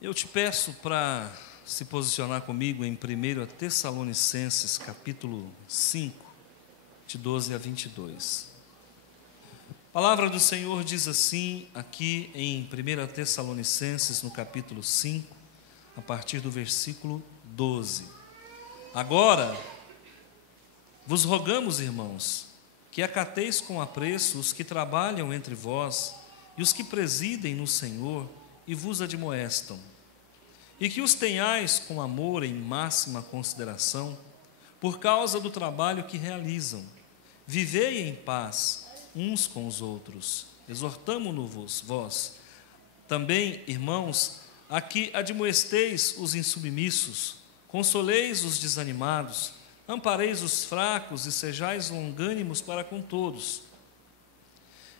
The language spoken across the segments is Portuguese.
Eu te peço para se posicionar comigo em 1 Tessalonicenses, capítulo 5, de 12 a 22. A palavra do Senhor diz assim, aqui em 1 Tessalonicenses, no capítulo 5, a partir do versículo 12. Agora, vos rogamos, irmãos, que acateis com apreço os que trabalham entre vós e os que presidem no Senhor e vos admoestam, e que os tenhais com amor em máxima consideração, por causa do trabalho que realizam. Vivei em paz uns com os outros. Exortamo-nos vós, também, irmãos, a que admoesteis os insubmissos, consoleis os desanimados, ampareis os fracos e sejais longânimos para com todos.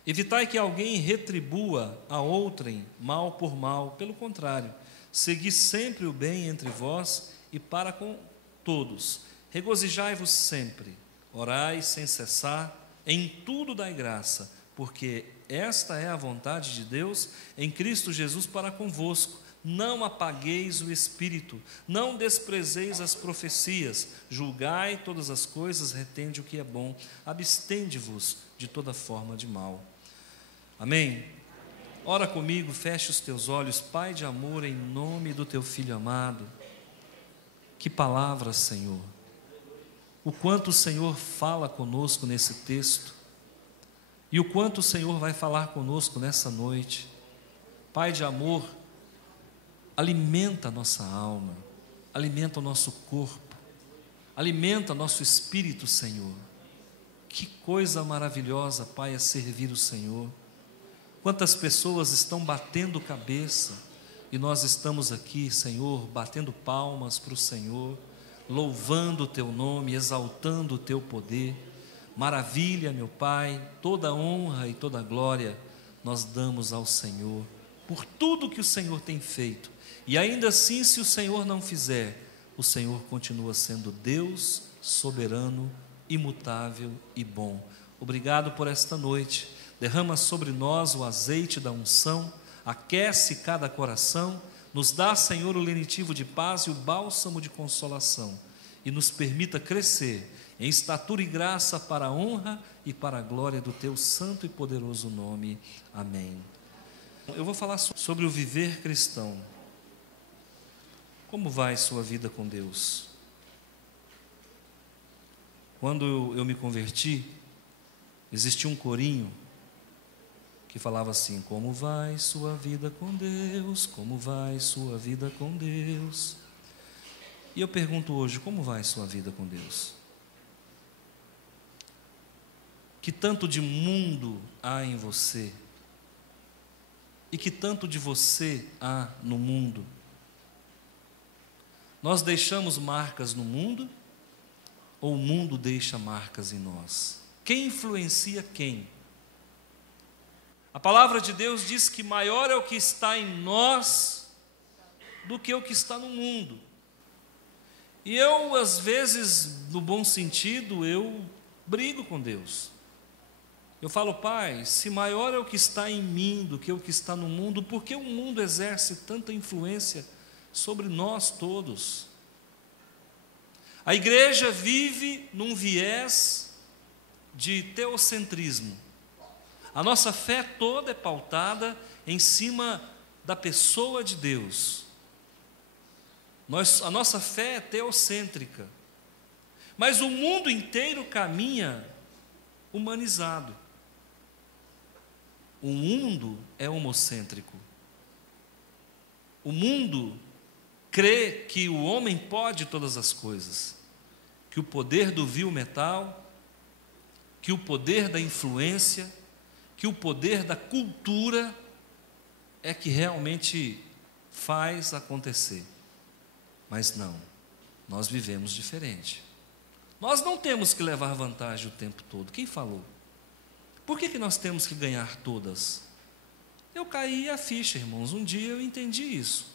Evitai que alguém retribua a outrem mal por mal, pelo contrário, segui sempre o bem entre vós e para com todos. Regozijai-vos sempre, orai sem cessar, em tudo dai graça, porque esta é a vontade de Deus em Cristo Jesus para convosco. Não apagueis o Espírito, não desprezeis as profecias, julgai todas as coisas, retende o que é bom, abstende-vos de toda forma de mal. Amém? Ora comigo, feche os teus olhos, Pai de amor, em nome do teu Filho amado. Que palavra, Senhor! O quanto o Senhor fala conosco nesse texto, e o quanto o Senhor vai falar conosco nessa noite. Pai de amor, alimenta a nossa alma, alimenta o nosso corpo, alimenta nosso espírito, Senhor. Que coisa maravilhosa, Pai, é servir o Senhor. Quantas pessoas estão batendo cabeça, e nós estamos aqui, Senhor, batendo palmas para o Senhor, louvando o Teu nome, exaltando o Teu poder. Maravilha, meu Pai, toda honra e toda glória nós damos ao Senhor, por tudo que o Senhor tem feito. E ainda assim, se o Senhor não fizer, o Senhor continua sendo Deus, soberano, imutável e bom. Obrigado por esta noite. Derrama sobre nós o azeite da unção, aquece cada coração, nos dá, Senhor, o lenitivo de paz e o bálsamo de consolação, e nos permita crescer em estatura e graça para a honra e para a glória do Teu santo e poderoso nome. Amém. Eu vou falar sobre o viver cristão. Como vai sua vida com Deus? Quando eu me converti, existia um corinho que falava assim: como vai sua vida com Deus? Como vai sua vida com Deus? E eu pergunto hoje, como vai sua vida com Deus? Que tanto de mundo há em você? E que tanto de você há no mundo? Nós deixamos marcas no mundo, ou o mundo deixa marcas em nós? Quem influencia quem? A palavra de Deus diz que maior é o que está em nós do que o que está no mundo. E eu, às vezes, no bom sentido, eu brigo com Deus. Eu falo: Pai, se maior é o que está em mim do que o que está no mundo, por que o mundo exerce tanta influência sobre nós todos? A igreja vive num viés de teocentrismo. A nossa fé toda é pautada em cima da pessoa de Deus. A nossa fé é teocêntrica. Mas o mundo inteiro caminha humanizado. O mundo é homocêntrico. O mundo crê que o homem pode todas as coisas, que o poder do vil metal, que o poder da influência, que o poder da cultura é que realmente faz acontecer. Mas não, nós vivemos diferente. Nós não temos que levar vantagem o tempo todo. Quem falou? Por que nós temos que ganhar todas? Eu caí a ficha, irmãos, um dia eu entendi isso.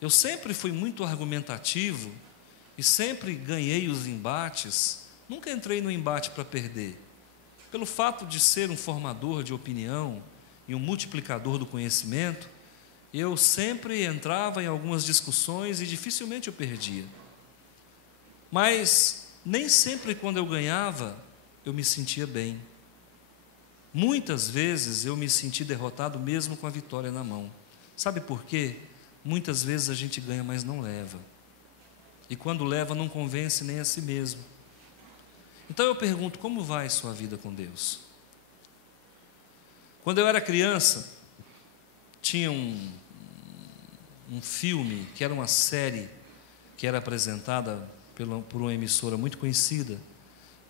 Eu sempre fui muito argumentativo e sempre ganhei os embates, nunca entrei no embate para perder. Pelo fato de ser um formador de opinião e um multiplicador do conhecimento, eu sempre entrava em algumas discussões e dificilmente eu perdia. Mas nem sempre quando eu ganhava, eu me sentia bem. Muitas vezes eu me senti derrotado mesmo com a vitória na mão. Sabe por quê? Muitas vezes a gente ganha, mas não leva. E quando leva, não convence nem a si mesmo. Então eu pergunto, como vai sua vida com Deus? Quando eu era criança, tinha um filme, que era uma série, que era apresentada por uma emissora muito conhecida.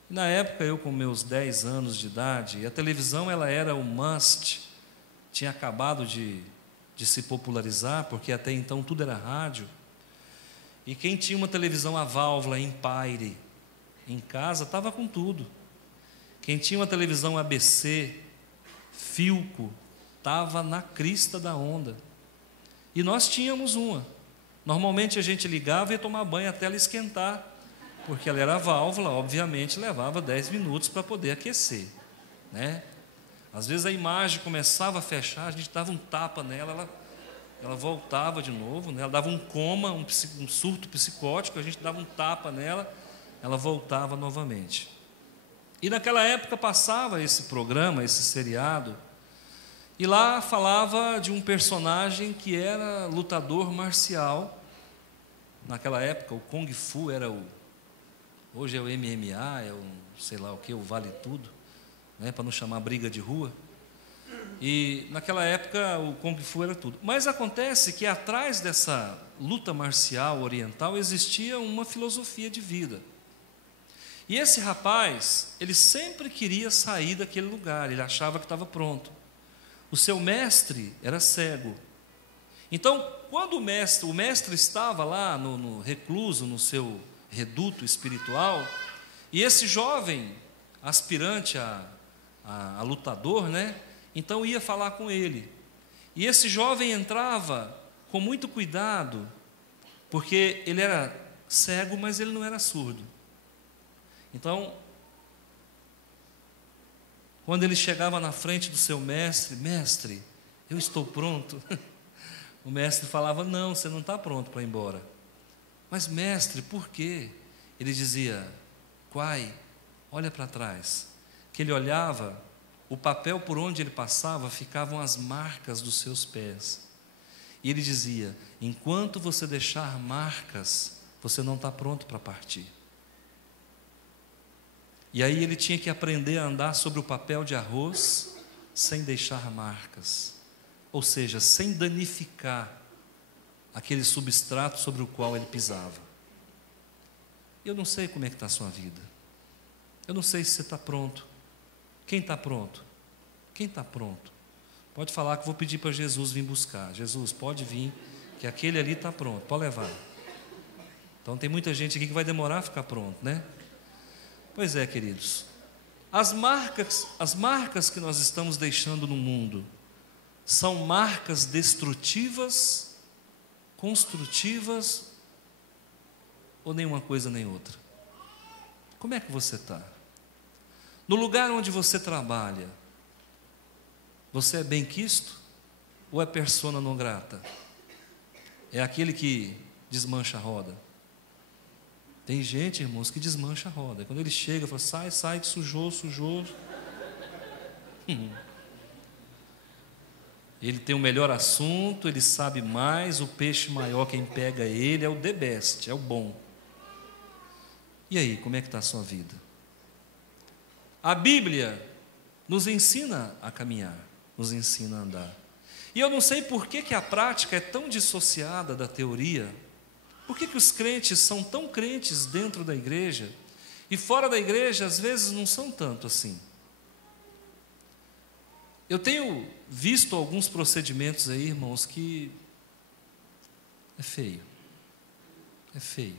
Na época, eu com meus 10 anos de idade, a televisão ela era o must, tinha acabado de se popularizar, porque até então tudo era rádio. E quem tinha uma televisão a válvula, Empire, em casa, estava com tudo. Quem tinha uma televisão ABC, Philco, estava na crista da onda. E nós tínhamos uma. Normalmente a gente ligava e ia tomar banho até ela esquentar, porque ela era a válvula, obviamente levava 10 minutos para poder aquecer, né? Às vezes a imagem começava a fechar, a gente dava um tapa nela, ela voltava de novo, né? Ela dava um coma, um surto psicótico, a gente dava um tapa nela, ela voltava novamente. E naquela época passava esse programa, esse seriado, e lá falava de um personagem que era lutador marcial. Naquela época o Kung Fu era hoje é o MMA, é o sei lá o que, o Vale Tudo, né, para não chamar briga de rua. E naquela época o Kung Fu era tudo. Mas acontece que atrás dessa luta marcial oriental existia uma filosofia de vida. E esse rapaz, ele sempre queria sair daquele lugar, ele achava que estava pronto. O seu mestre era cego. Então, quando o mestre estava lá no recluso, no seu reduto espiritual, e esse jovem, aspirante a lutador, né? Então ia falar com ele. E esse jovem entrava com muito cuidado, porque ele era cego, mas ele não era surdo. Então, quando ele chegava na frente do seu mestre, mestre, eu estou pronto. O mestre falava, não, você não está pronto para ir embora. Mas mestre, por quê? Ele dizia, Quai, olha para trás. Que ele olhava, o papel por onde ele passava, ficavam as marcas dos seus pés. E ele dizia, enquanto você deixar marcas, você não está pronto para partir. E aí ele tinha que aprender a andar sobre o papel de arroz, sem deixar marcas. Ou seja, sem danificar aquele substrato sobre o qual ele pisava. Eu não sei como é que está a sua vida. Eu não sei se você está pronto. Quem está pronto? Quem está pronto? Pode falar que eu vou pedir para Jesus vir buscar. Jesus, pode vir, que aquele ali está pronto, pode levar. Então tem muita gente aqui que vai demorar a ficar pronto, né? Pois é, queridos. As marcas que nós estamos deixando no mundo são marcas destrutivas, construtivas ou nenhuma coisa nem outra? Como é que você está? No lugar onde você trabalha, você é bem-quisto ou é persona non grata? É aquele que desmancha a roda. Tem gente, irmãos, que desmancha a roda. Quando ele chega, fala, sai, que sujou. Ele tem o melhor assunto, ele sabe mais, o peixe maior, quem pega ele é o the best, é o bom. E aí, como é que está a sua vida? A Bíblia nos ensina a caminhar, nos ensina a andar. E eu não sei por que a prática é tão dissociada da teoria. Por que os crentes são tão crentes dentro da igreja e fora da igreja, às vezes, não são tanto assim? Eu tenho visto alguns procedimentos aí, irmãos, que é feio. É feio.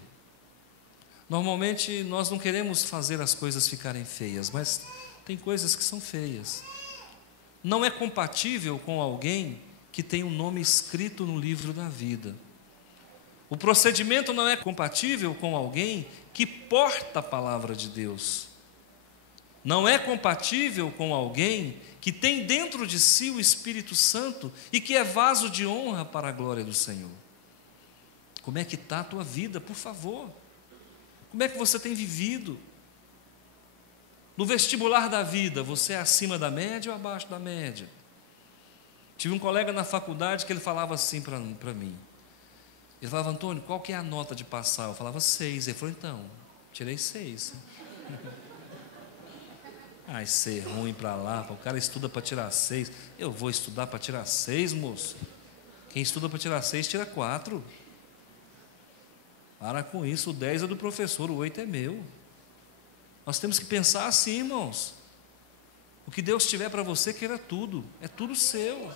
Normalmente nós não queremos fazer as coisas ficarem feias, mas tem coisas que são feias. Não é compatível com alguém que tem um nome escrito no livro da vida. O procedimento não é compatível com alguém que porta a palavra de Deus. Não é compatível com alguém que tem dentro de si o Espírito Santo e que é vaso de honra para a glória do Senhor. Como é que está a tua vida, por favor? Como é que você tem vivido? No vestibular da vida, você é acima da média ou abaixo da média? Tive um colega na faculdade que ele falava assim para mim. Ele falava: Antônio, qual que é a nota de passar? Eu falava 6. Ele falou: então, tirei 6. Ai, ser ruim para lá, o cara estuda para tirar 6. Eu vou estudar para tirar 6, moço? Quem estuda para tirar 6, tira 4. Para com isso, o 10 é do professor, o 8 é meu. Nós temos que pensar assim, irmãos. O que Deus tiver para você, queira tudo, é tudo seu.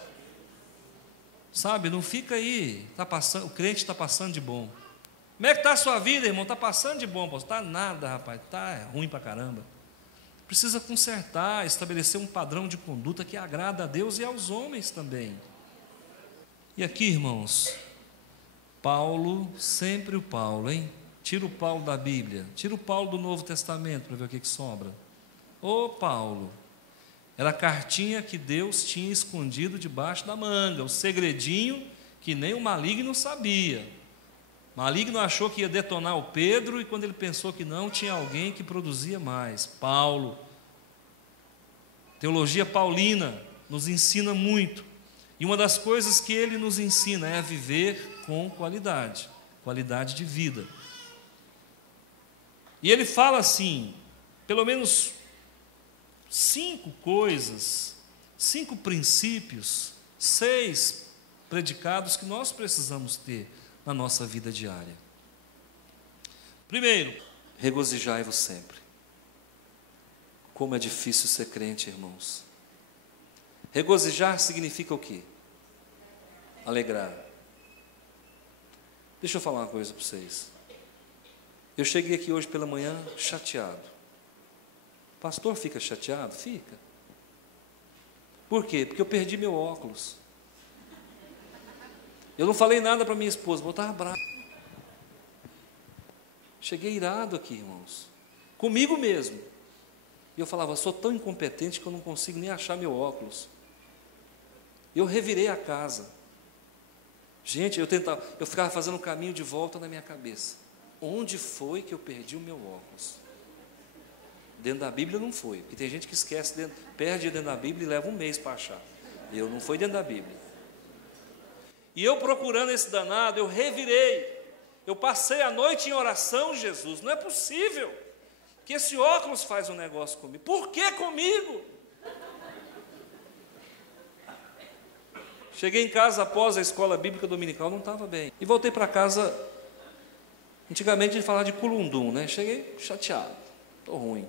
Sabe, não fica aí, o crente está passando de bom. Como é que está a sua vida, irmão? Está passando de bom, está nada, rapaz, está ruim para caramba. Precisa consertar, estabelecer um padrão de conduta que agrada a Deus e aos homens também. E aqui, irmãos, Paulo, sempre o Paulo, hein? Tira o Paulo da Bíblia, tira o Paulo do Novo Testamento para ver o que sobra. Ô Paulo, era a cartinha que Deus tinha escondido debaixo da manga, o segredinho que nem o maligno sabia. O maligno achou que ia detonar o Pedro, e quando ele pensou que não, tinha alguém que produzia mais. Paulo. Teologia paulina nos ensina muito. E uma das coisas que ele nos ensina é a viver com qualidade de vida. E ele fala assim, pelo menos 5 coisas, 5 princípios, 6 predicados que nós precisamos ter na nossa vida diária. Primeiro, regozijai-vos sempre. Como é difícil ser crente, irmãos. Regozijar significa o quê? Alegrar. Deixa eu falar uma coisa para vocês. Eu cheguei aqui hoje pela manhã chateado. Pastor, fica chateado? Fica. Por quê? Porque eu perdi meu óculos. Eu não falei nada para minha esposa, mas eu estava bravo. Cheguei irado aqui, irmãos. Comigo mesmo. E eu falava: sou tão incompetente que eu não consigo nem achar meu óculos. Eu revirei a casa. Gente, eu ficava fazendo um caminho de volta na minha cabeça. Onde foi que eu perdi o meu óculos? Dentro da Bíblia não foi, porque tem gente que esquece, perde dentro da Bíblia e leva um mês para achar. Eu não fui dentro da Bíblia. E eu procurando esse danado, eu revirei. Eu passei a noite em oração, Jesus, não é possível que esse óculos faz um negócio comigo. Por que comigo? Cheguei em casa após a escola bíblica dominical, não estava bem. E voltei para casa, antigamente a gente falava de culundum, né? Cheguei chateado, estou ruim.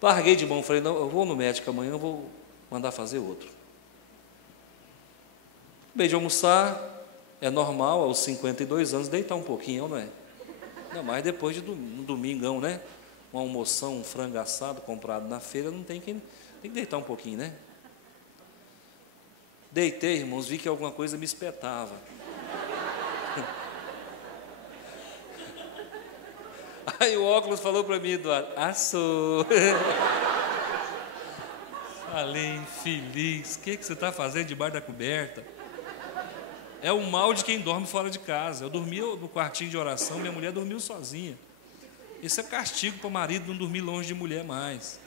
Larguei de mão, falei: não, eu vou no médico amanhã, eu vou mandar fazer outro. Acabei de almoçar, é normal, aos 52 anos, deitar um pouquinho, não é? Ainda mais depois de um domingão, né? Uma almoção, um frango assado comprado na feira, não tem que deitar um pouquinho, né? Deitei, irmãos, vi que alguma coisa me espetava. Aí o óculos falou para mim: Eduardo, assou. Falei: infeliz, o que você está fazendo debaixo da coberta? É o mal de quem dorme fora de casa. Eu dormi no quartinho de oração, minha mulher dormiu sozinha. Esse é castigo para o marido não dormir longe de mulher mais.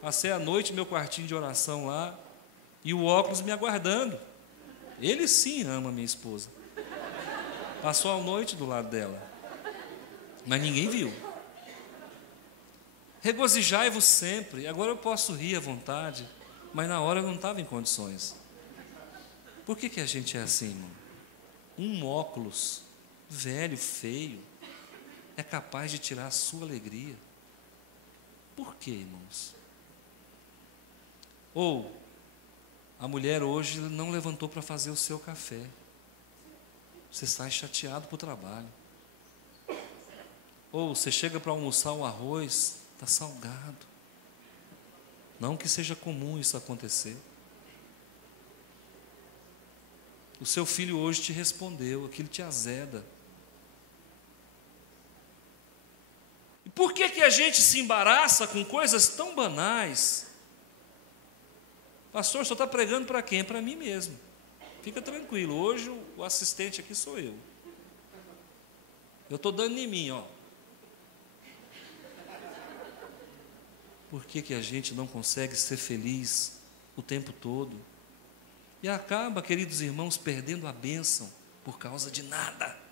Passei a noite no meu quartinho de oração lá, e o óculos me aguardando. Ele sim ama minha esposa. Passou a noite do lado dela, mas ninguém viu. Regozijai-vos sempre. Agora eu posso rir à vontade, mas na hora eu não estava em condições. Por que a gente é assim, irmão? Um óculos velho, feio, é capaz de tirar a sua alegria. Por quê, irmãos? Ou a mulher hoje não levantou para fazer o seu café. Você sai chateado para o trabalho. Ou você chega para almoçar, o arroz está salgado. Não que seja comum isso acontecer. O seu filho hoje te respondeu, aquilo te azeda. Por que que a gente se embaraça com coisas tão banais? Pastor, o senhor está pregando para quem? Para mim mesmo. Fica tranquilo, hoje o assistente aqui sou eu. Eu estou dando em mim, ó. Por que que a gente não consegue ser feliz o tempo todo? E acaba, queridos irmãos, perdendo a bênção por causa de nada.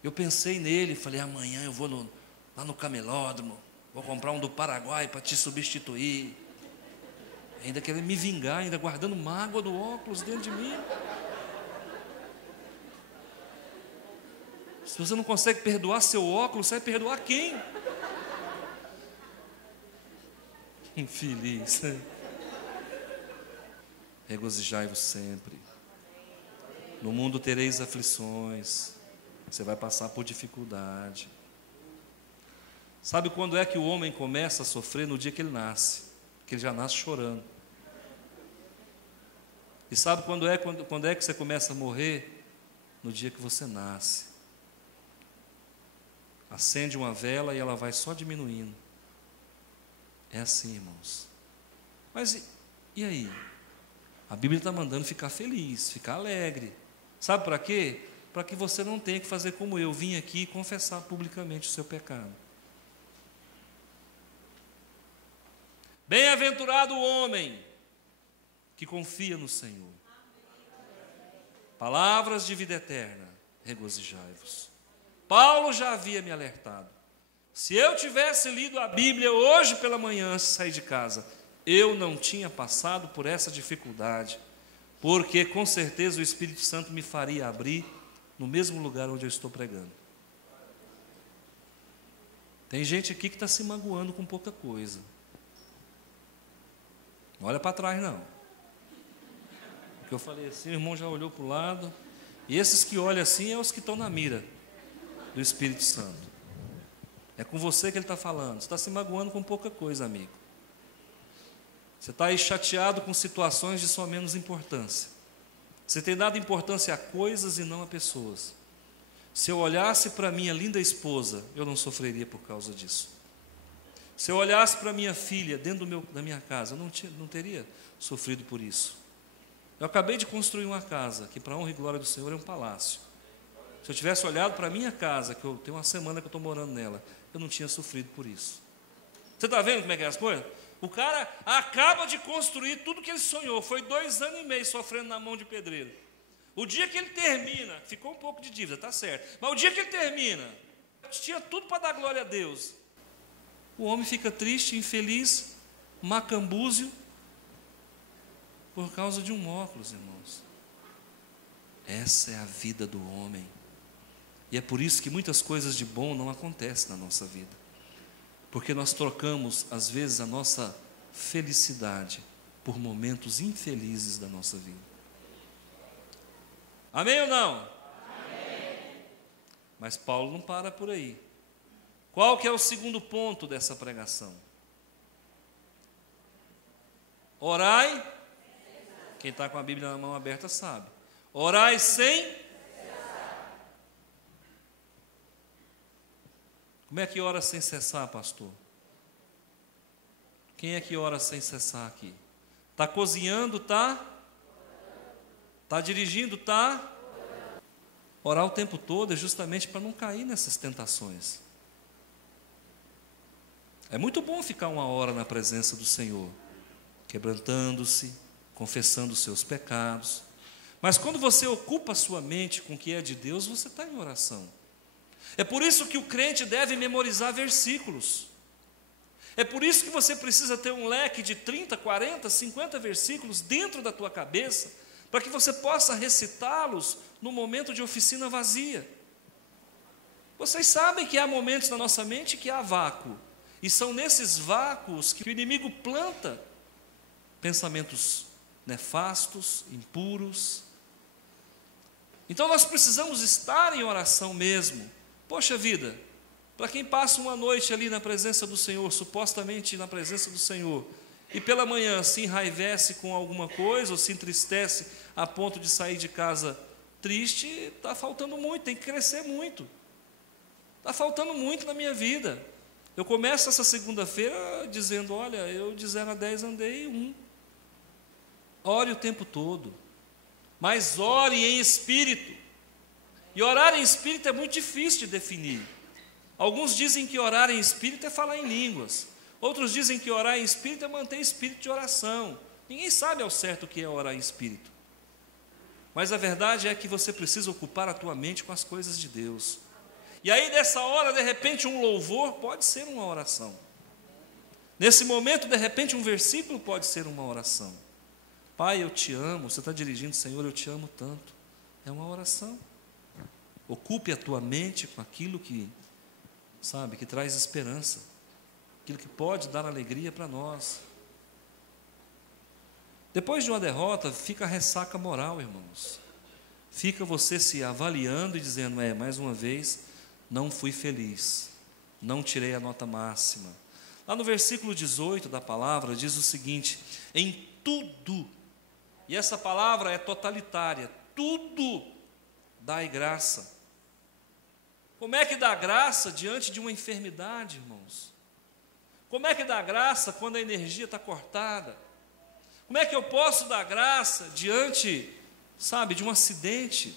Eu pensei nele, falei, amanhã eu vou lá no camelódromo, vou comprar um do Paraguai para te substituir. Ainda querendo me vingar, ainda guardando mágoa do óculos dentro de mim. Se você não consegue perdoar seu óculos, você vai perdoar quem? Infeliz. Regozijai-vos sempre. No mundo tereis aflições. Você vai passar por dificuldade. Sabe quando é que o homem começa a sofrer? No dia que ele nasce. Que ele já nasce chorando. E sabe quando é que você começa a morrer? No dia que você nasce. Acende uma vela e ela vai só diminuindo. É assim, irmãos. Mas e aí? A Bíblia está mandando ficar feliz, ficar alegre. Sabe para quê? Para que você não tenha que fazer como eu, vim aqui confessar publicamente o seu pecado. Bem-aventurado o homem que confia no Senhor. Palavras de vida eterna, regozijai-vos. Paulo já havia me alertado. Se eu tivesse lido a Bíblia hoje pela manhã antes de sair de casa, eu não tinha passado por essa dificuldade, porque com certeza o Espírito Santo me faria abrir no mesmo lugar onde eu estou pregando. Tem gente aqui que está se magoando com pouca coisa. Não olha para trás não. Porque eu falei assim, o irmão já olhou para o lado, e esses que olham assim é os que estão na mira do Espírito Santo. É com você que ele está falando. Você está se magoando com pouca coisa, amigo. Você está aí chateado com situações de sua menos importância. Você tem dado importância a coisas e não a pessoas. Se eu olhasse para minha linda esposa, eu não sofreria por causa disso. Se eu olhasse para minha filha dentro da minha casa, eu não teria sofrido por isso. Eu acabei de construir uma casa, que para a honra e glória do Senhor é um palácio. Se eu tivesse olhado para a minha casa, que eu tenho uma semana que eu estou morando nela, eu não tinha sofrido por isso. Você está vendo como é que é as coisas? O cara acaba de construir tudo que ele sonhou. Foi 2 anos e meio sofrendo na mão de pedreiro. O dia que ele termina, ficou um pouco de dívida, está certo. Mas o dia que ele termina, tinha tudo para dar glória a Deus. O homem fica triste, infeliz, macambúzio, por causa de um óculos, irmãos. Essa é a vida do homem. E é por isso que muitas coisas de bom não acontecem na nossa vida. Porque nós trocamos, às vezes, a nossa felicidade por momentos infelizes da nossa vida. Amém ou não? Amém. Mas Paulo não para por aí. Qual que é o segundo ponto dessa pregação? Orai. Quem está com a Bíblia na mão aberta sabe. Orai sem... Como é que ora sem cessar, pastor? Quem é que ora sem cessar aqui? Está cozinhando, tá? Está dirigindo, tá? Orar o tempo todo é justamente para não cair nessas tentações. É muito bom ficar 1 hora na presença do Senhor, quebrantando-se, confessando os seus pecados. Mas quando você ocupa a sua mente com o que é de Deus, você está em oração. É por isso que o crente deve memorizar versículos. É por isso que você precisa ter um leque de 30, 40, 50 versículos dentro da tua cabeça, para que você possa recitá-los no momento de oficina vazia. Vocês sabem que há momentos na nossa mente que há vácuo, e são nesses vácuos que o inimigo planta pensamentos nefastos, impuros. Então nós precisamos estar em oração mesmo. Poxa vida, para quem passa uma noite ali na presença do Senhor, supostamente na presença do Senhor, e pela manhã se enraivece com alguma coisa, ou se entristece a ponto de sair de casa triste, está faltando muito, tem que crescer muito. Está faltando muito na minha vida. Eu começo essa segunda-feira dizendo, olha, eu de 0 a 10 andei 1. Ore o tempo todo, mas ore em espírito. E orar em espírito é muito difícil de definir. Alguns dizem que orar em espírito é falar em línguas. Outros dizem que orar em espírito é manter espírito de oração. Ninguém sabe ao certo o que é orar em espírito. Mas a verdade é que você precisa ocupar a tua mente com as coisas de Deus. E aí, nessa hora, de repente, um louvor pode ser uma oração. Nesse momento, de repente, um versículo pode ser uma oração. Pai, eu te amo. Você está dirigindo, Senhor, eu te amo tanto. É uma oração. Ocupe a tua mente com aquilo que, sabe, que traz esperança. Aquilo que pode dar alegria para nós. Depois de uma derrota, fica a ressaca moral, irmãos. Fica você se avaliando e dizendo, mais uma vez, não fui feliz, não tirei a nota máxima. Lá no versículo 18 da palavra, diz o seguinte, em tudo, e essa palavra é totalitária, tudo dai graça. Como é que dá graça diante de uma enfermidade, irmãos? Como é que dá graça quando a energia está cortada? Como é que eu posso dar graça diante, sabe, de um acidente?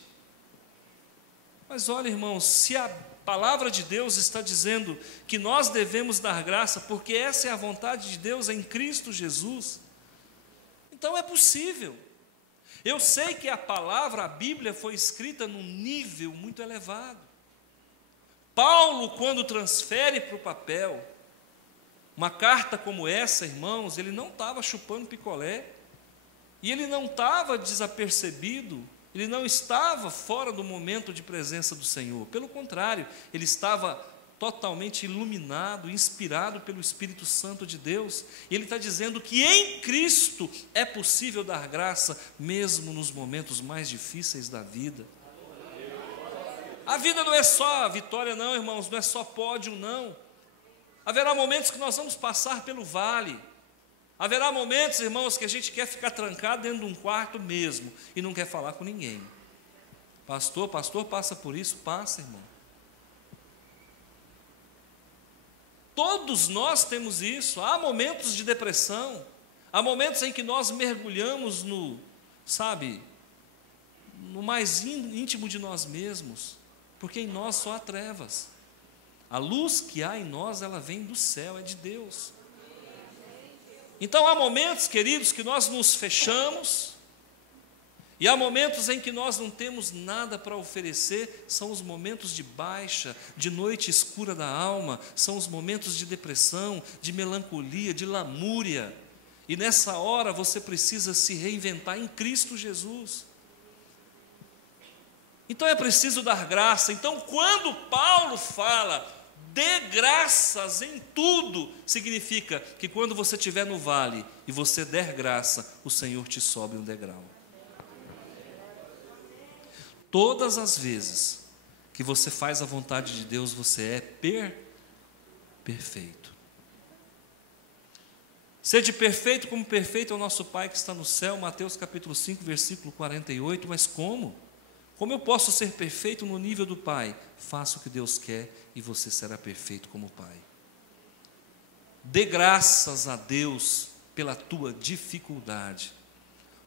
Mas olha, irmãos, se a palavra de Deus está dizendo que nós devemos dar graça, porque essa é a vontade de Deus em Cristo Jesus, então é possível. Eu sei que a palavra, a Bíblia, foi escrita num nível muito elevado. Paulo, quando transfere para o papel uma carta como essa, irmãos, ele não estava chupando picolé, e ele não estava desapercebido, ele não estava fora do momento de presença do Senhor. Pelo contrário, ele estava totalmente iluminado, inspirado pelo Espírito Santo de Deus. E ele está dizendo que em Cristo é possível dar graça, mesmo nos momentos mais difíceis da vida. A vida não é só vitória não, irmãos, não é só pódio não. Haverá momentos que nós vamos passar pelo vale. Haverá momentos, irmãos, que a gente quer ficar trancado dentro de um quarto mesmo e não quer falar com ninguém. Pastor passa por isso? Passa, irmão. Todos nós temos isso. Há momentos de depressão. Há momentos em que nós mergulhamos no mais íntimo de nós mesmos. Porque em nós só há trevas. A luz que há em nós, ela vem do céu, é de Deus. Então há momentos, queridos, que nós nos fechamos, e há momentos em que nós não temos nada para oferecer, são os momentos de baixa, de noite escura da alma, são os momentos de depressão, de melancolia, de lamúria, e nessa hora você precisa se reinventar em Cristo Jesus. Então é preciso dar graça. Então quando Paulo fala, dê graças em tudo, significa que quando você estiver no vale e você der graça, o Senhor te sobe um degrau. Todas as vezes que você faz a vontade de Deus, você é perfeito. Sede perfeito como perfeito é o nosso Pai que está no céu, Mateus capítulo 5, versículo 48, mas como? Como eu posso ser perfeito no nível do Pai? Faça o que Deus quer e você será perfeito como o Pai. Dê graças a Deus pela tua dificuldade.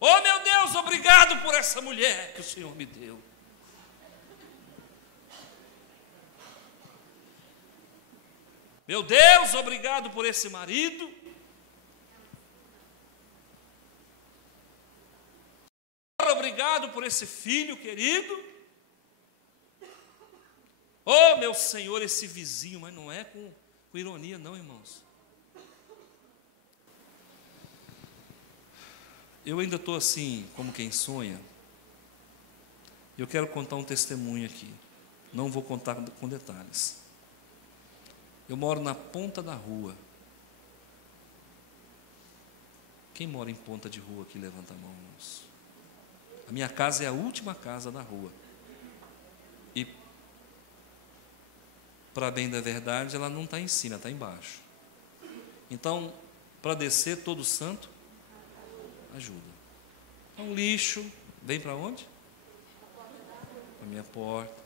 Oh meu Deus, obrigado por essa mulher que o Senhor me deu. Meu Deus, obrigado por esse marido. Obrigado por esse filho querido. Oh meu Senhor, esse vizinho, mas não é com ironia não, irmãos. Eu ainda estou assim, como quem sonha. Eu quero contar um testemunho aqui. Não vou contar com detalhes. Eu moro na ponta da rua. Quem mora em ponta de rua aqui, levanta a mão, irmãos. A minha casa é a última casa da rua. E, para bem da verdade, ela não está em cima, está embaixo. Então, para descer, todo santo ajuda. Então, lixo, vem para onde? Para a minha porta.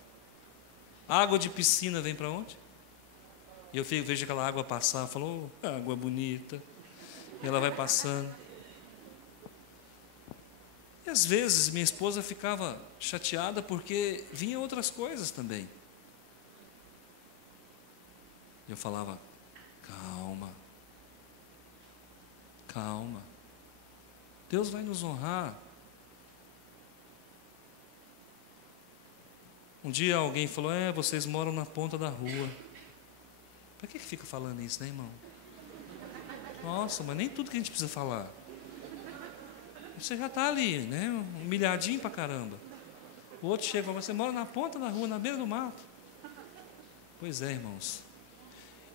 A água de piscina vem para onde? E eu vejo aquela água passar, falo, oh, água bonita. E ela vai passando. E às vezes minha esposa ficava chateada porque vinham outras coisas também. E eu falava, calma, calma. Deus vai nos honrar. Um dia alguém falou, vocês moram na ponta da rua. Para que fica falando isso, né, irmão? Nossa, mas nem tudo que a gente precisa falar. Você já está ali, né? Humilhadinho pra caramba. O outro chega e fala, você mora na ponta da rua, na beira do mato. Pois é, irmãos.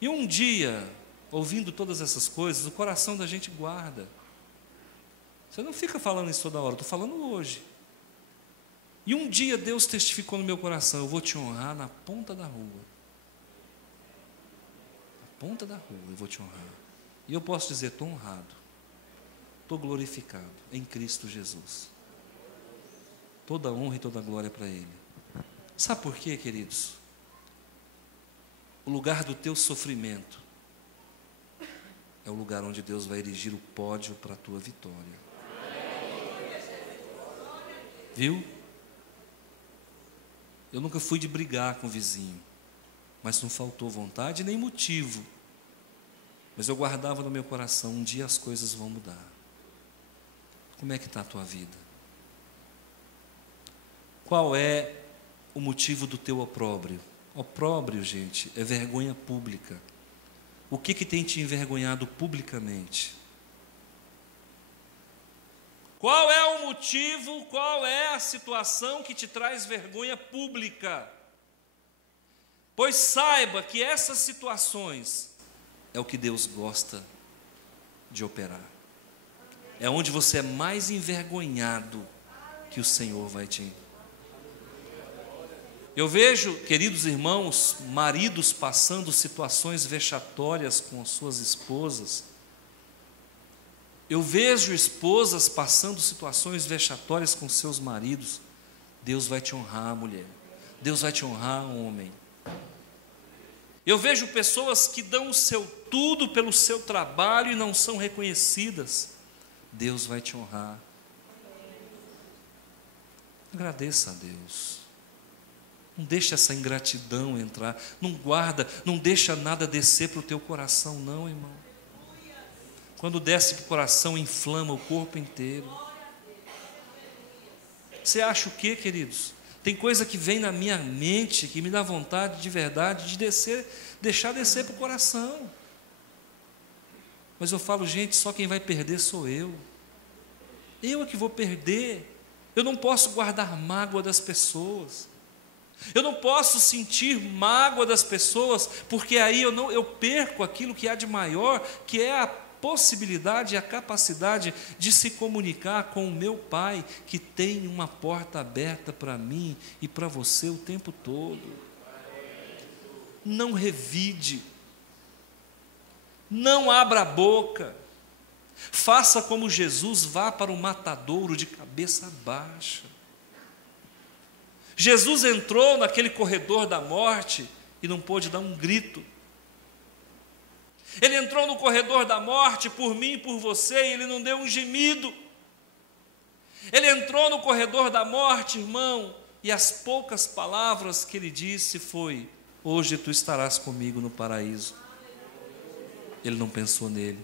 E um dia, ouvindo todas essas coisas, o coração da gente guarda. Você não fica falando isso toda hora, eu estou falando hoje. E um dia Deus testificou no meu coração, eu vou te honrar na ponta da rua. Na ponta da rua eu vou te honrar. E eu posso dizer, estou honrado, estou glorificado em Cristo Jesus. Toda honra e toda glória para Ele. Sabe por quê, queridos? O lugar do teu sofrimento é o lugar onde Deus vai erigir o pódio para a tua vitória. Viu? Eu nunca fui de brigar com o vizinho, mas não faltou vontade nem motivo. Mas eu guardava no meu coração, um dia as coisas vão mudar. Como é que está a tua vida? Qual é o motivo do teu opróbrio? Opróbrio, gente, é vergonha pública. O que tem te envergonhado publicamente? Qual é o motivo, qual é a situação que te traz vergonha pública? Pois saiba que essas situações é o que Deus gosta de operar. É onde você é mais envergonhado que o Senhor vai te. Eu vejo, queridos irmãos, maridos passando situações vexatórias com as suas esposas. Eu vejo esposas passando situações vexatórias com seus maridos. Deus vai te honrar, mulher. Deus vai te honrar, homem. Eu vejo pessoas que dão o seu tudo pelo seu trabalho e não são reconhecidas. Deus vai te honrar. Agradeça a Deus. Não deixa essa ingratidão entrar. Não guarda, não deixa nada descer para o teu coração, não, irmão. Quando desce para o coração, inflama o corpo inteiro. Você acha o quê, queridos? Tem coisa que vem na minha mente, que me dá vontade de verdade, de deixar descer para o coração. Mas eu falo, gente, só quem vai perder sou eu. Eu é que vou perder. Eu não posso guardar mágoa das pessoas. Eu não posso sentir mágoa das pessoas, porque aí eu perco aquilo que há de maior, que é a possibilidade e a capacidade de se comunicar com o meu Pai, que tem uma porta aberta para mim e para você o tempo todo. Não revide, não abra a boca, faça como Jesus, vá para o matadouro de cabeça baixa. Jesus entrou naquele corredor da morte e não pôde dar um grito. Ele entrou no corredor da morte por mim e por você e ele não deu um gemido. Ele entrou no corredor da morte, irmão, e as poucas palavras que ele disse foi: hoje tu estarás comigo no paraíso. Ele não pensou nele.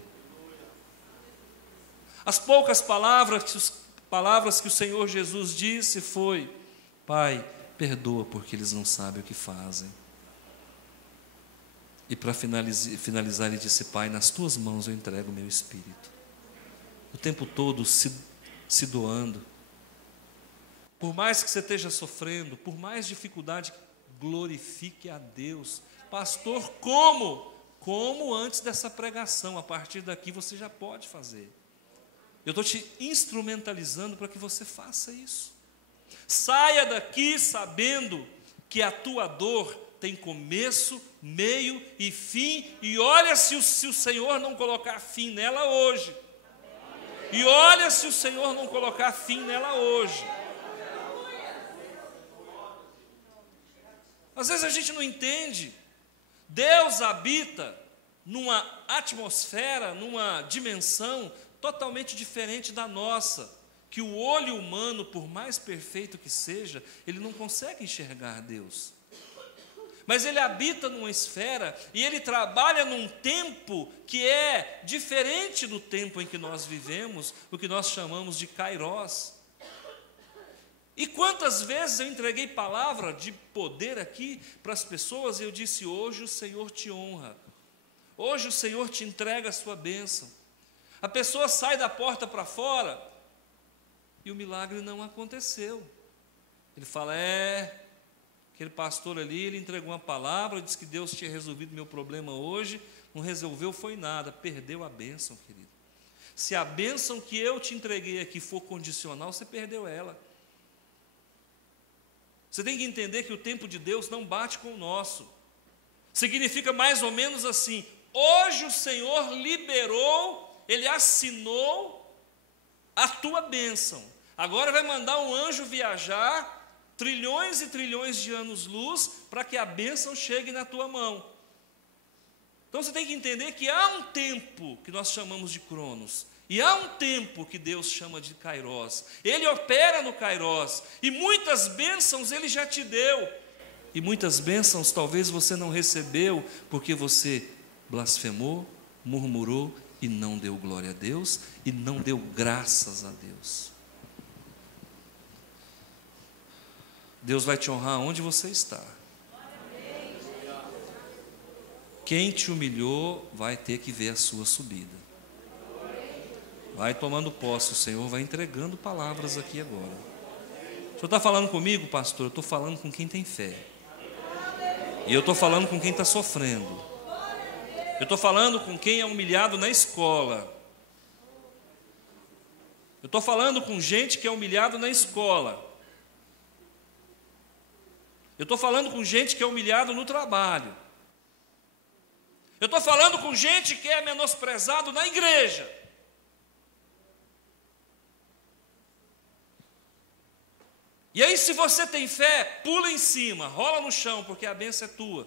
As poucas palavras que o Senhor Jesus disse foi: Pai, perdoa porque eles não sabem o que fazem. E para finalizar, ele disse: Pai, nas tuas mãos eu entrego o meu espírito. O tempo todo se doando. Por mais que você esteja sofrendo, por mais dificuldade, glorifique a Deus. Pastor, como? Como antes dessa pregação, a partir daqui você já pode fazer. Eu estou te instrumentalizando para que você faça isso. Saia daqui sabendo que a tua dor tem começo, meio e fim, e olha se o Senhor não colocar fim nela hoje. E olha se o Senhor não colocar fim nela hoje. Às vezes a gente não entende. Deus habita numa atmosfera, numa dimensão totalmente diferente da nossa, que o olho humano, por mais perfeito que seja, ele não consegue enxergar Deus. Mas ele habita numa esfera e ele trabalha num tempo que é diferente do tempo em que nós vivemos, o que nós chamamos de Kairós. E quantas vezes eu entreguei palavra de poder aqui para as pessoas e eu disse: hoje o Senhor te honra, hoje o Senhor te entrega a sua bênção. A pessoa sai da porta para fora e o milagre não aconteceu. Ele fala: aquele pastor ali, ele entregou uma palavra, disse que Deus tinha resolvido meu problema hoje, não resolveu foi nada, perdeu a bênção, querido. Se a bênção que eu te entreguei aqui for condicional, você perdeu ela. Você tem que entender que o tempo de Deus não bate com o nosso. Significa mais ou menos assim: hoje o Senhor liberou, Ele assinou a tua bênção. Agora vai mandar um anjo viajar trilhões e trilhões de anos-luz para que a bênção chegue na tua mão. Então você tem que entender que há um tempo que nós chamamos de Cronos, e há um tempo que Deus chama de Kairós. Ele opera no Kairós, e muitas bênçãos Ele já te deu, e muitas bênçãos talvez você não recebeu, porque você blasfemou, murmurou, e não deu glória a Deus, e não deu graças a Deus. Deus vai te honrar onde você está. Quem te humilhou vai ter que ver a sua subida. Vai tomando posse, o Senhor vai entregando palavras aqui agora. O Senhor está falando comigo, pastor? Eu estou falando com quem tem fé. E eu estou falando com quem está sofrendo. Eu estou falando com quem é humilhado na escola. Eu estou falando com gente que é humilhado na escola. Eu estou falando com gente que é humilhado no trabalho. Eu estou falando com gente que é menosprezado na igreja. E aí, se você tem fé, pula em cima, rola no chão, porque a bênção é tua.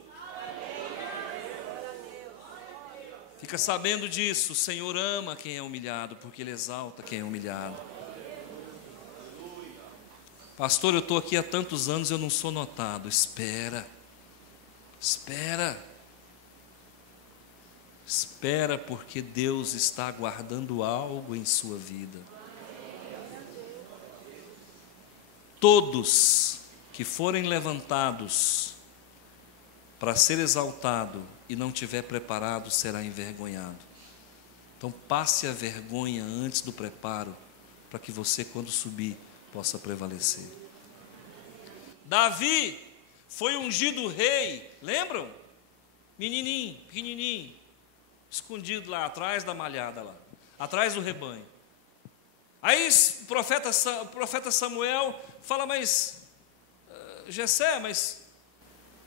Fica sabendo disso, o Senhor ama quem é humilhado, porque Ele exalta quem é humilhado. Pastor, eu estou aqui há tantos anos e eu não sou notado. Espera, porque Deus está guardando algo em sua vida. Todos que forem levantados para ser exaltado e não tiver preparado, será envergonhado. Então passe a vergonha antes do preparo, para que você, quando subir, possa prevalecer. Davi foi ungido rei, lembram? Menininho, pequenininho, escondido lá atrás da malhada lá, atrás do rebanho. Aí o profeta Samuel fala: mas Jessé, mas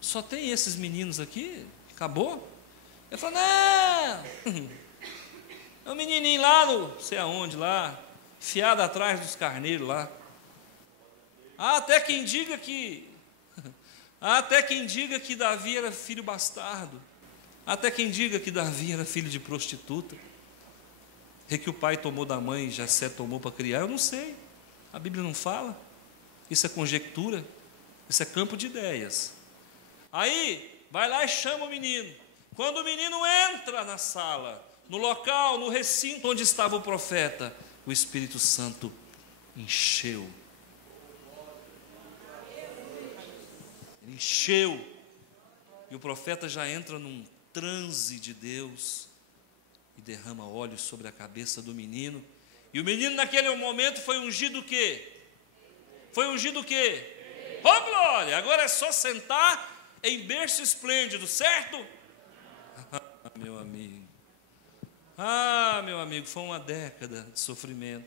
só tem esses meninos aqui? Acabou? Ele fala: não, é um menininho lá não sei aonde lá, fiado atrás dos carneiros lá. Há até quem diga que Davi era filho bastardo. Há até quem diga que Davi era filho de prostituta, e que o pai tomou da mãe e Jessé tomou para criar. Eu não sei, a Bíblia não fala. Isso é conjectura, isso é campo de ideias. Aí vai lá e chama o menino. Quando o menino entra na sala, no local, no recinto onde estava o profeta, o Espírito Santo encheu. Ele encheu. E o profeta já entra num transe de Deus e derrama óleo sobre a cabeça do menino. E o menino naquele momento foi ungido o quê? Foi ungido o quê? Oh, glória! Agora é só sentar em berço esplêndido, certo? Meu amigo, foi uma década de sofrimento,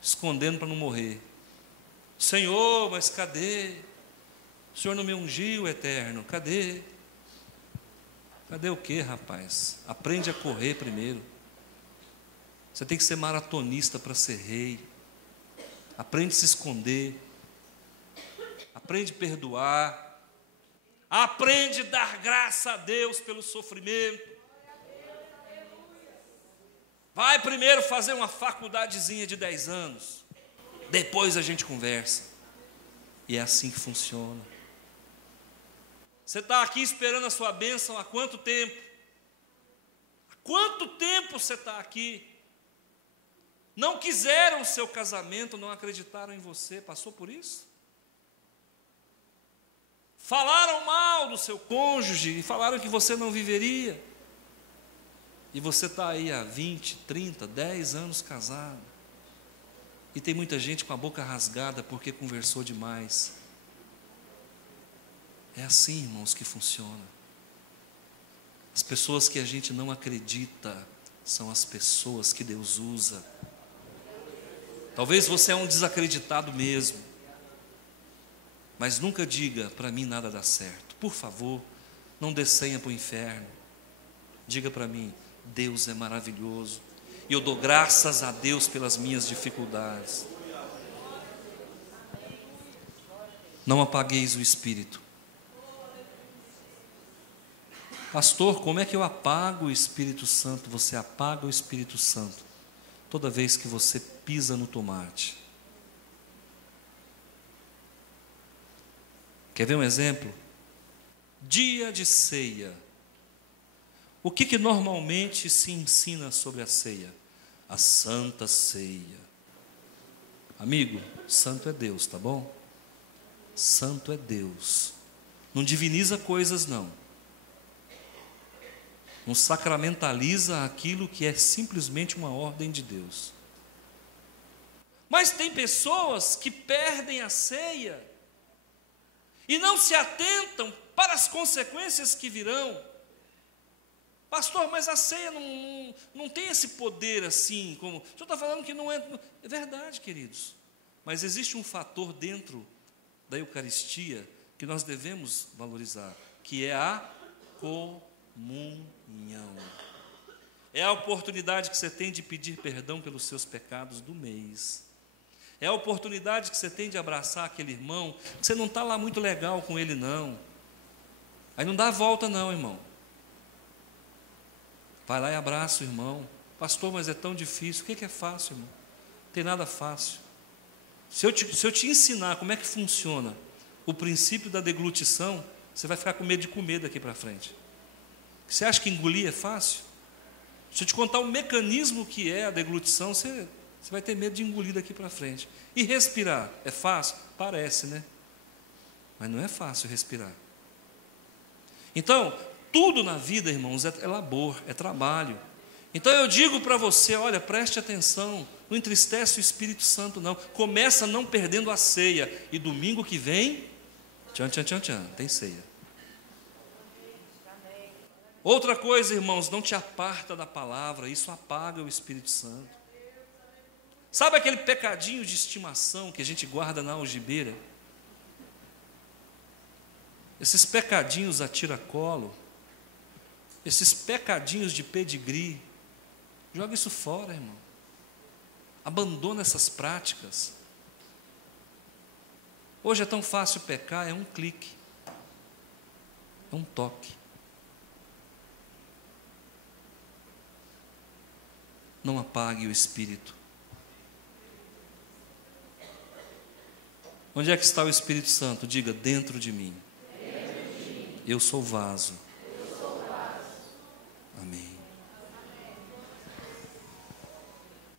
escondendo para não morrer. Senhor, mas cadê? O Senhor não me ungiu, eterno, cadê? Cadê o quê, rapaz? Aprende a correr primeiro. Você tem que ser maratonista para ser rei. Aprende a se esconder. Aprende a perdoar. Aprende a dar graça a Deus pelo sofrimento. Vai primeiro fazer uma faculdadezinha de 10 anos. Depois a gente conversa. E é assim que funciona. Você está aqui esperando a sua bênção há quanto tempo? Há quanto tempo você está aqui? Não quiseram o seu casamento, não acreditaram em você. Passou por isso? Falaram mal do seu cônjuge e falaram que você não viveria. E você está aí há 20, 30, 10 anos casado. E tem muita gente com a boca rasgada porque conversou demais. É assim, irmãos, que funciona. As pessoas que a gente não acredita são as pessoas que Deus usa. Talvez você é um desacreditado mesmo. Mas nunca diga, para mim nada dá certo. Por favor, não descenha para o inferno. Diga para mim, Deus é maravilhoso. E eu dou graças a Deus pelas minhas dificuldades. Não apagueis o Espírito. Pastor, como é que eu apago o Espírito Santo? Você apaga o Espírito Santo toda vez que você pisa no tomate. Quer ver um exemplo? Dia de ceia. O que normalmente se ensina sobre a ceia? A Santa Ceia. Amigo, santo é Deus, tá bom? Santo é Deus. Não diviniza coisas, não. Não sacramentaliza aquilo que é simplesmente uma ordem de Deus. Mas tem pessoas que perdem a ceia e não se atentam para as consequências que virão. Pastor, mas a ceia não tem esse poder assim, como o senhor está falando que não é. É verdade, queridos. Mas existe um fator dentro da Eucaristia que nós devemos valorizar, que é a comunhão. É a oportunidade que você tem de pedir perdão pelos seus pecados do mês. É a oportunidade que você tem de abraçar aquele irmão, que você não está lá muito legal com ele, não. Aí não dá a volta, não, irmão. Vai lá e abraça o irmão. Pastor, mas é tão difícil. O que é fácil, irmão? Não tem nada fácil. Se eu te ensinar como é que funciona o princípio da deglutição, você vai ficar com medo de comer daqui para frente. Você acha que engolir é fácil? Se eu te contar o mecanismo que é a deglutição, você vai ter medo de engolir daqui para frente. E respirar, é fácil? Parece, né? Mas não é fácil respirar. Então, tudo na vida, irmãos, é labor, é trabalho. Então eu digo para você, olha, preste atenção, não entristece o Espírito Santo não. Começa não perdendo a ceia. E domingo que vem, tem ceia. Outra coisa, irmãos, não te aparta da palavra, isso apaga o Espírito Santo. Sabe aquele pecadinho de estimação que a gente guarda na algibeira? Esses pecadinhos a tiracolo, esses pecadinhos de pedigree, joga isso fora, irmão. Abandona essas práticas. Hoje é tão fácil pecar, é um clique, é um toque. Não apague o Espírito. Onde é que está o Espírito Santo? Diga, dentro de mim. Eu sou vaso. Amém.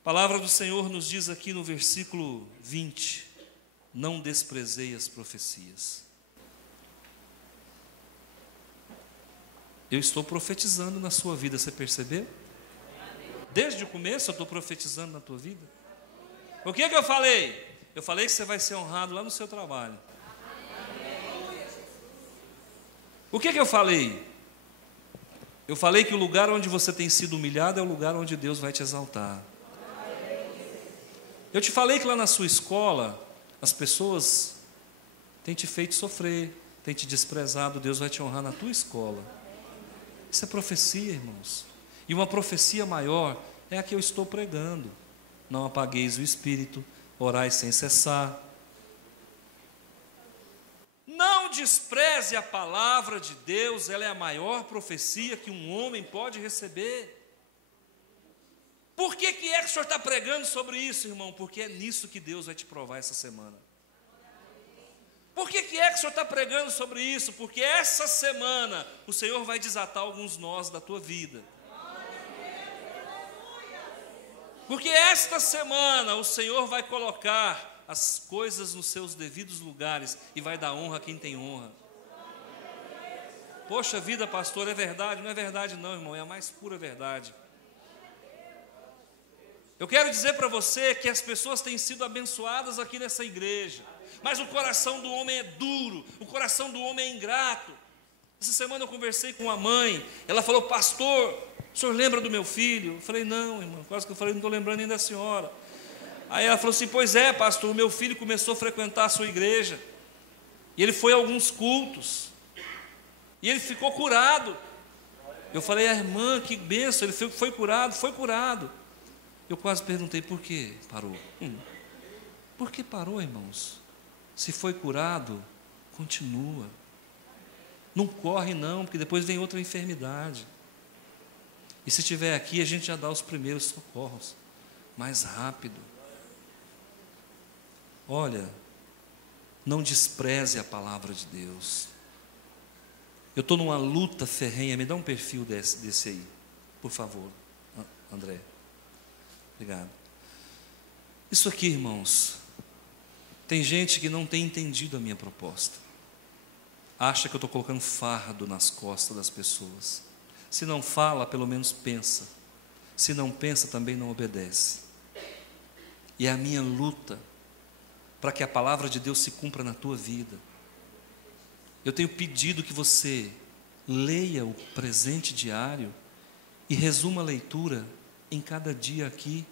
A palavra do Senhor nos diz aqui no versículo 20: não desprezei as profecias. Eu estou profetizando na sua vida, você percebeu? Desde o começo eu estou profetizando na tua vida. O que eu falei? Eu falei que você vai ser honrado lá no seu trabalho. O que eu falei? Eu falei que o lugar onde você tem sido humilhado é o lugar onde Deus vai te exaltar. Eu te falei que lá na sua escola as pessoas têm te feito sofrer, têm te desprezado, Deus vai te honrar na tua escola. Isso é profecia, irmãos. E uma profecia maior é a que eu estou pregando. Não apagueis o Espírito, orai sem cessar. Não despreze a palavra de Deus, ela é a maior profecia que um homem pode receber. Por que é que o senhor está pregando sobre isso, irmão? Porque é nisso que Deus vai te provar essa semana. Por que é que o senhor está pregando sobre isso? Porque essa semana o Senhor vai desatar alguns nós da tua vida. Porque esta semana o Senhor vai colocar as coisas nos seus devidos lugares e vai dar honra a quem tem honra. Poxa vida, pastor, é verdade? Não é verdade não, irmão, é a mais pura verdade. Eu quero dizer para você que as pessoas têm sido abençoadas aqui nessa igreja, mas o coração do homem é duro, o coração do homem é ingrato. Essa semana eu conversei com uma mãe, ela falou: pastor, o senhor lembra do meu filho? Eu falei: não, irmão, quase que eu falei, não estou lembrando nem da senhora. Aí ela falou assim: pois é, pastor, o meu filho começou a frequentar a sua igreja, e ele foi a alguns cultos, e ele ficou curado. Eu falei: a irmã, que bênção, ele foi curado, foi curado. Eu quase perguntei: por que parou? Por que parou, irmãos? Se foi curado, continua. Não corre não, porque depois vem outra enfermidade. E se estiver aqui, a gente já dá os primeiros socorros, mais rápido. Olha, não despreze a palavra de Deus. Eu estou numa luta ferrenha, me dá um perfil desse aí, por favor, André. Obrigado. Isso aqui, irmãos, tem gente que não tem entendido a minha proposta. Acha que eu estou colocando fardo nas costas das pessoas. Se não fala, pelo menos pensa. Se não pensa, também não obedece. E é a minha luta para que a palavra de Deus se cumpra na tua vida. Eu tenho pedido que você leia o presente diário e resuma a leitura em cada dia aqui.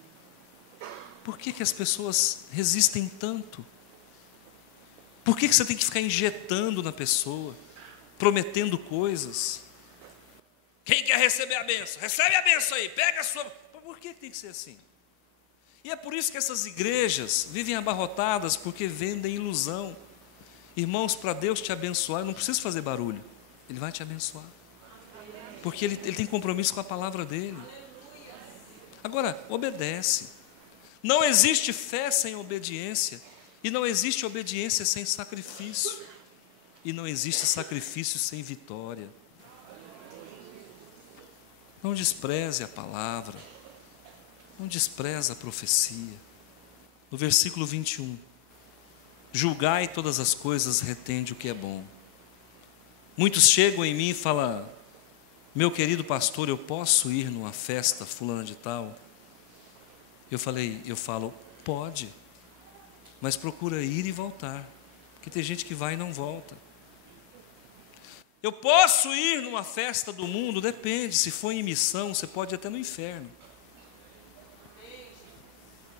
Por que as pessoas resistem tanto? Por que você tem que ficar injetando na pessoa, prometendo coisas? Quem quer receber a bênção? Recebe a bênção aí, pega a sua. Por que tem que ser assim? E é por isso que essas igrejas vivem abarrotadas, porque vendem ilusão. Irmãos, para Deus te abençoar, eu não preciso fazer barulho, Ele vai te abençoar, porque Ele tem compromisso com a palavra dEle. Agora, obedece. Não existe fé sem obediência, e não existe obediência sem sacrifício, e não existe sacrifício sem vitória. Não despreze a palavra, não despreze a profecia. No versículo 21, julgai todas as coisas, retende o que é bom. Muitos chegam em mim e falam: meu querido pastor, eu posso ir numa festa fulana de tal? Eu falo, pode, mas procura ir e voltar, porque tem gente que vai e não volta. Eu posso ir numa festa do mundo? Depende, se for em missão, você pode ir até no inferno.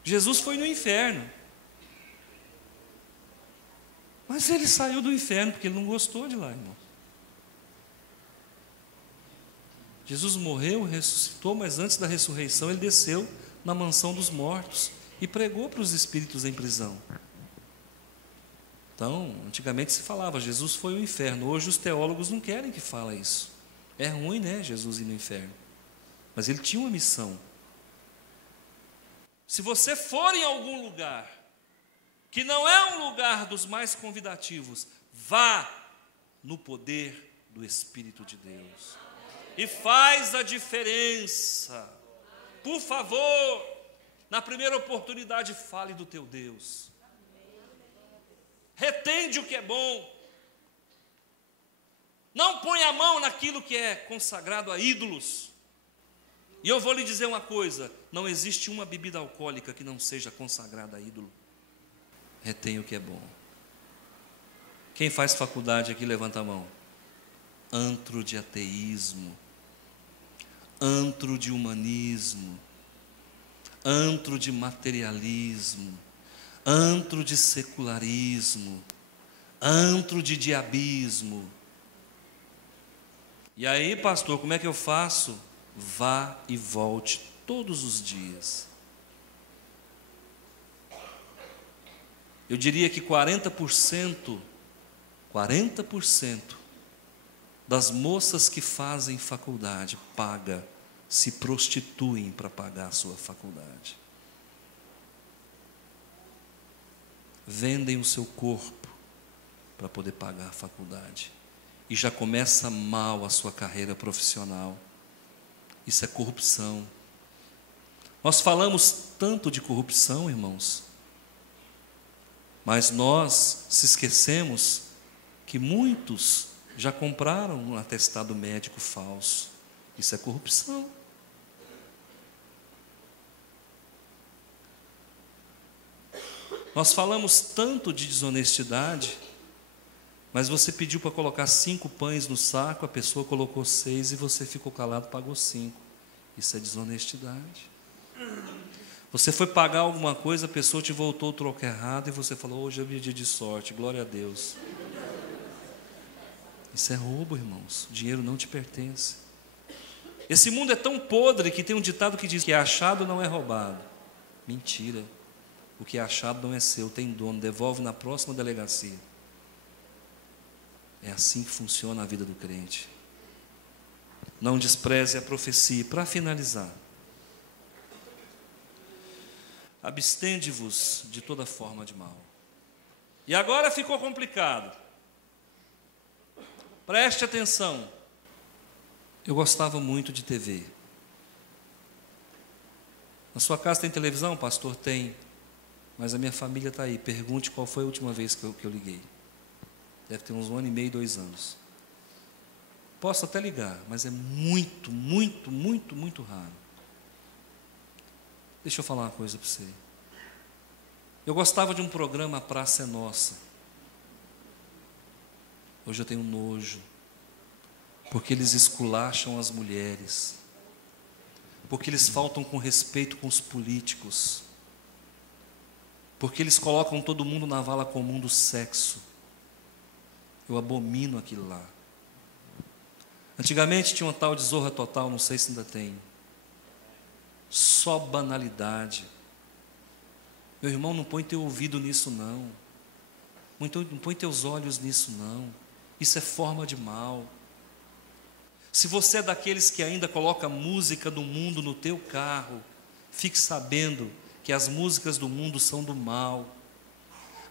Jesus foi no inferno, mas ele saiu do inferno porque ele não gostou de lá, irmão. Jesus morreu, ressuscitou, mas antes da ressurreição ele desceu na mansão dos mortos e pregou para os espíritos em prisão. Então, antigamente se falava, Jesus foi ao inferno. Hoje os teólogos não querem que fale isso. É ruim, né, Jesus ir no inferno. Mas ele tinha uma missão. Se você for em algum lugar que não é um lugar dos mais convidativos, vá no poder do Espírito de Deus. E faz a diferença. Por favor, na primeira oportunidade, fale do teu Deus. Retende o que é bom. Não põe a mão naquilo que é consagrado a ídolos. E eu vou lhe dizer uma coisa: não existe uma bebida alcoólica que não seja consagrada a ídolo. Retém o que é bom. Quem faz faculdade aqui, levanta a mão. Antro de ateísmo, antro de humanismo, antro de materialismo, antro de secularismo, antro de diabismo. E aí, pastor, como é que eu faço? Vá e volte todos os dias. Eu diria que 40% 40% das moças que fazem faculdade se prostituem para pagar a sua faculdade. Vendem o seu corpo para poder pagar a faculdade. E já começa mal a sua carreira profissional. Isso é corrupção. Nós falamos tanto de corrupção, irmãos, mas nós se esquecemos que muitos já compraram um atestado médico falso. Isso é corrupção. Nós falamos tanto de desonestidade, mas você pediu para colocar 5 pães no saco, a pessoa colocou 6 e você ficou calado, pagou 5. Isso é desonestidade. Você foi pagar alguma coisa, a pessoa te voltou o troco errado e você falou: hoje é meu dia de sorte, glória a Deus. Isso é roubo, irmãos. O dinheiro não te pertence. Esse mundo é tão podre que tem um ditado que diz que achado não é roubado. Mentira. O que é achado não é seu, tem dono, devolve na próxima delegacia. É assim que funciona a vida do crente. Não despreze a profecia. Para finalizar, abstende-vos de toda forma de mal. E agora ficou complicado. Preste atenção. Eu gostava muito de TV. Na sua casa tem televisão, pastor? Tem. Mas a minha família está aí. Pergunte qual foi a última vez que eu liguei. Deve ter uns 1 ano e meio, 2 anos. Posso até ligar, mas é muito, muito, muito, muito raro. Deixa eu falar uma coisa para você. Eu gostava de um programa A Praça é Nossa. Hoje eu tenho nojo. Porque eles esculacham as mulheres. Porque eles faltam com respeito com os políticos. Porque eles colocam todo mundo na vala comum do sexo. Eu abomino aquilo lá. Antigamente tinha uma tal de Zorra Total, não sei se ainda tem. Só banalidade. Meu irmão, não põe teu ouvido nisso não. Não põe teus olhos nisso não. Isso é forma de mal. Se você é daqueles que ainda coloca música do mundo no teu carro, fique sabendo que as músicas do mundo são do mal.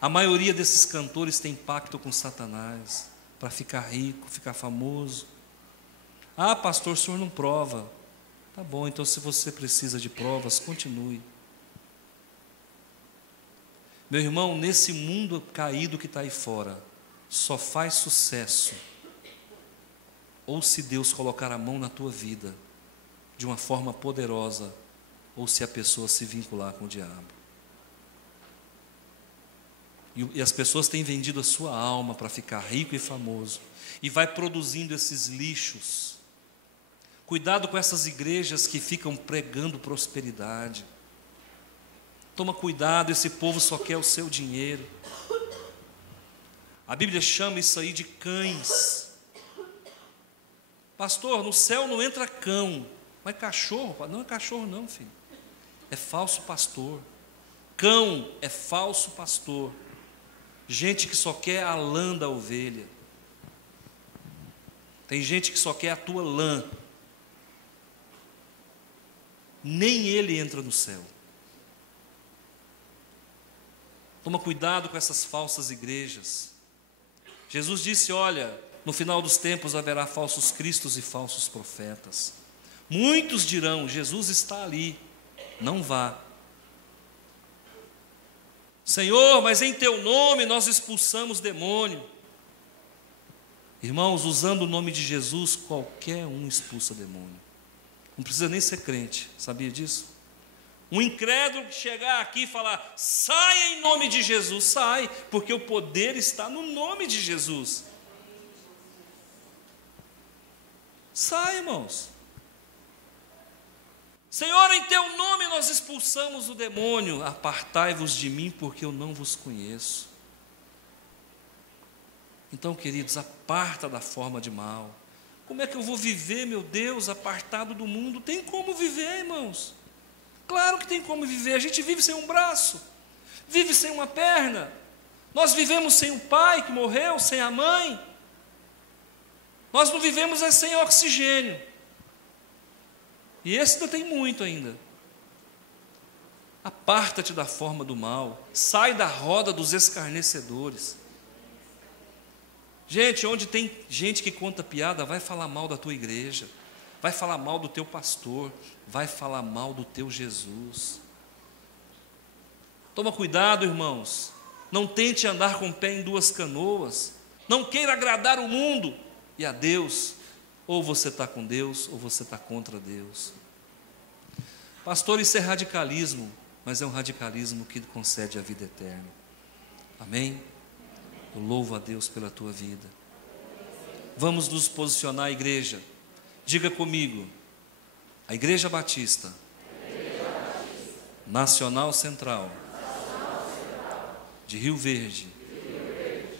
A maioria desses cantores tem pacto com Satanás para ficar rico, ficar famoso. Ah, pastor, o senhor não prova. Tá bom, então se você precisa de provas, continue. Meu irmão, nesse mundo caído que está aí fora, só faz sucesso ou se Deus colocar a mão na tua vida de uma forma poderosa, ou se a pessoa se vincular com o diabo. E as pessoas têm vendido a sua alma para ficar rico e famoso, e vai produzindo esses lixos. Cuidado com essas igrejas que ficam pregando prosperidade. Toma cuidado, esse povo só quer o seu dinheiro. A Bíblia chama isso aí de cães. Pastor, no céu não entra cão, mas cachorro, não é cachorro não, filho. É falso pastor. Cão é falso pastor. Gente que só quer a lã da ovelha. Tem gente que só quer a tua lã. Nem ele entra no céu. Toma cuidado com essas falsas igrejas. Jesus disse: olha, no final dos tempos haverá falsos cristos e falsos profetas. Muitos dirão: Jesus está ali, não vá. Senhor, mas em teu nome nós expulsamos demônio. Irmãos, usando o nome de Jesus, qualquer um expulsa demônio. Não precisa nem ser crente, sabia disso? Um incrédulo que chegar aqui e falar: sai em nome de Jesus, sai, porque o poder está no nome de Jesus. Sai, irmãos. Senhor, em teu nome nós expulsamos o demônio. Apartai-vos de mim, porque eu não vos conheço. Então, queridos, aparta da forma de mal. Como é que eu vou viver, meu Deus, apartado do mundo? Tem como viver, irmãos. Claro que tem como viver. A gente vive sem um braço, vive sem uma perna. Nós vivemos sem o pai que morreu, sem a mãe. Nós não vivemos sem oxigênio. E esse ainda tem muito ainda. Aparta-te da forma do mal, sai da roda dos escarnecedores. Gente, onde tem gente que conta piada, vai falar mal da tua igreja, vai falar mal do teu pastor, vai falar mal do teu Jesus. Toma cuidado, irmãos. Não tente andar com o pé em duas canoas. Não queira agradar o mundo e a Deus. Ou você está com Deus, ou você está contra Deus. Pastor, isso é radicalismo, mas é um radicalismo que concede a vida eterna. Amém? Eu louvo a Deus pela tua vida. Vamos nos posicionar, igreja. Diga comigo: a Igreja Batista Nacional Central de Rio Verde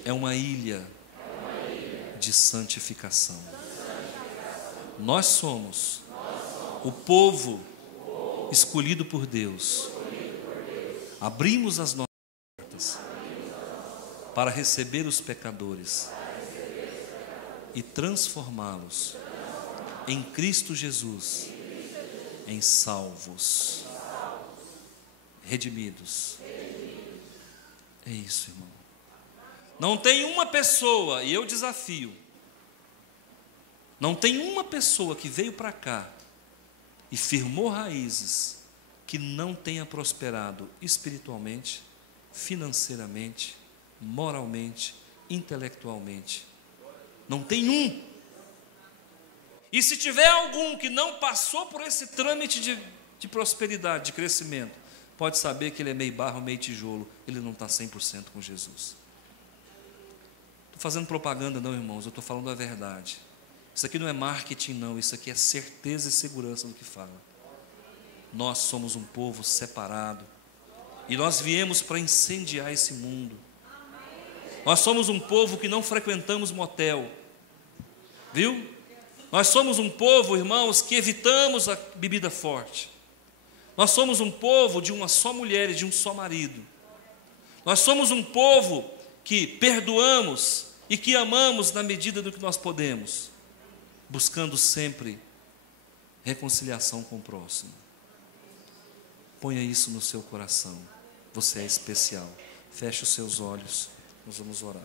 é uma ilha de santificação. Nós somos o povo escolhido por Deus. Abrimos as nossas portas para receber os pecadores e transformá-los em Cristo Jesus em salvos, redimidos. É isso, irmão. Não tem uma pessoa, e eu desafio, não tem uma pessoa que veio para cá e firmou raízes que não tenha prosperado espiritualmente, financeiramente, moralmente, intelectualmente. Não tem um. E se tiver algum que não passou por esse trâmite de prosperidade, de crescimento, pode saber que ele é meio barro, meio tijolo, ele não está 100% com Jesus. Estou fazendo propaganda não, irmãos, eu estou falando a verdade. Isso aqui não é marketing não, isso aqui é certeza e segurança do que fala. Nós somos um povo separado, e nós viemos para incendiar esse mundo. Nós somos um povo que não frequentamos motel, viu? Nós somos um povo, irmãos, que evitamos a bebida forte. Nós somos um povo de uma só mulher e de um só marido. Nós somos um povo que perdoamos e que amamos na medida do que nós podemos, buscando sempre reconciliação com o próximo. Ponha isso no seu coração. Você é especial. Feche os seus olhos. Nós vamos orar.